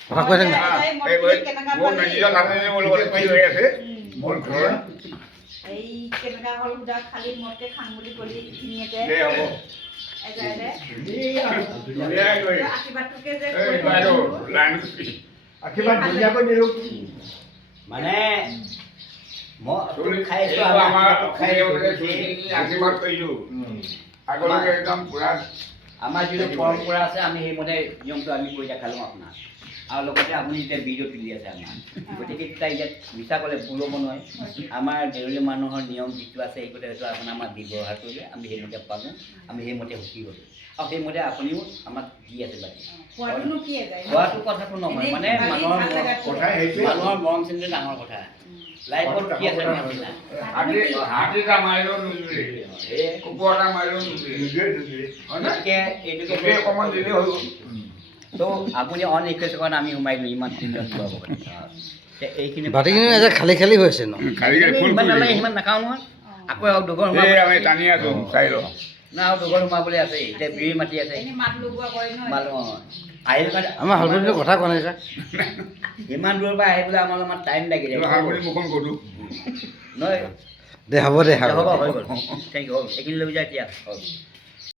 কথা কৈ থাক না মোৰ ঘৰ এই কেনেকা হ'ল সুধা খালি মতে খাম বুলি কলি ধুনীয়াকে আশীৰ্বাদটোকে যে আশীৰ্বাদ ধুনীয়াকৈ দিলোঁ মানে মই খাইছোঁ আশীৰ্বাদ কৰিলোঁ আগলৈকে একদম পুৰা আমাৰ যিটো পৰম্পৰা আছে আমি সেইমতে নিয়মটো আমি কৰি দেখালোঁ আপোনাক আৰু লগতে আপুনি এতিয়া ভিডিঅ' তুলি আছে আমাৰ গতিকে তাই ইয়াত মিছা ক'লে ভুল হ'ব নহয় আমাৰ দেউলী মানুহৰ নিয়ম যিটো আছে সেই কথা হয়তো আপোনাৰ আমাক ব্যৱহাৰ কৰিলে আমি সেইমতে পালোঁ আমি সেইমতে সুখী হ'লোঁ আৰু সেইমতে আপুনিও আমাক দি আছে বাকী খোৱাটো কথাটো নহয় মানে মানুহৰ মৰম চেনেহটো ডাঙৰ কথা লাইফত কি আছে হাতীটা মাৰিলেও নুজুৰে কুকুৰ এটা মাৰিলেও নুজুৰে গতিকে এইটোকে অকণমান দিলেই হৈ গ'ল তো আপুনি অন ৰিকুৱেষ্ট কৰাত আমি সোমাই দিলোঁ ইমান তিনিজন খোৱাব এইখিনি বাতিখিনি এতিয়া খালী খালী হৈ আছে ন ইমান নালাগে সিমান নাখাওঁ নহয় আকৌ আৰু দুঘৰ সোমাব আমি টানি আছোঁ চাই লওঁ না আৰু দুঘৰ সোমাবলৈ আছে এতিয়া বিৰি মাটি আছে মাত লগোৱা কৰে আহিল কাৰণে আমাৰ হালগুটিটো কথা কোৱা নাই ছাৰ ইমান দূৰৰ পৰা আহিবলৈ আমাৰ টাইম লাগিলে হালগুটি মুখন কৰোঁ নহয় দে হ'ব দে হ'ব হৈ গ'ল থেংক ইউ হ'ল এইখিনি লৈ যায় এতিয়া হ'ল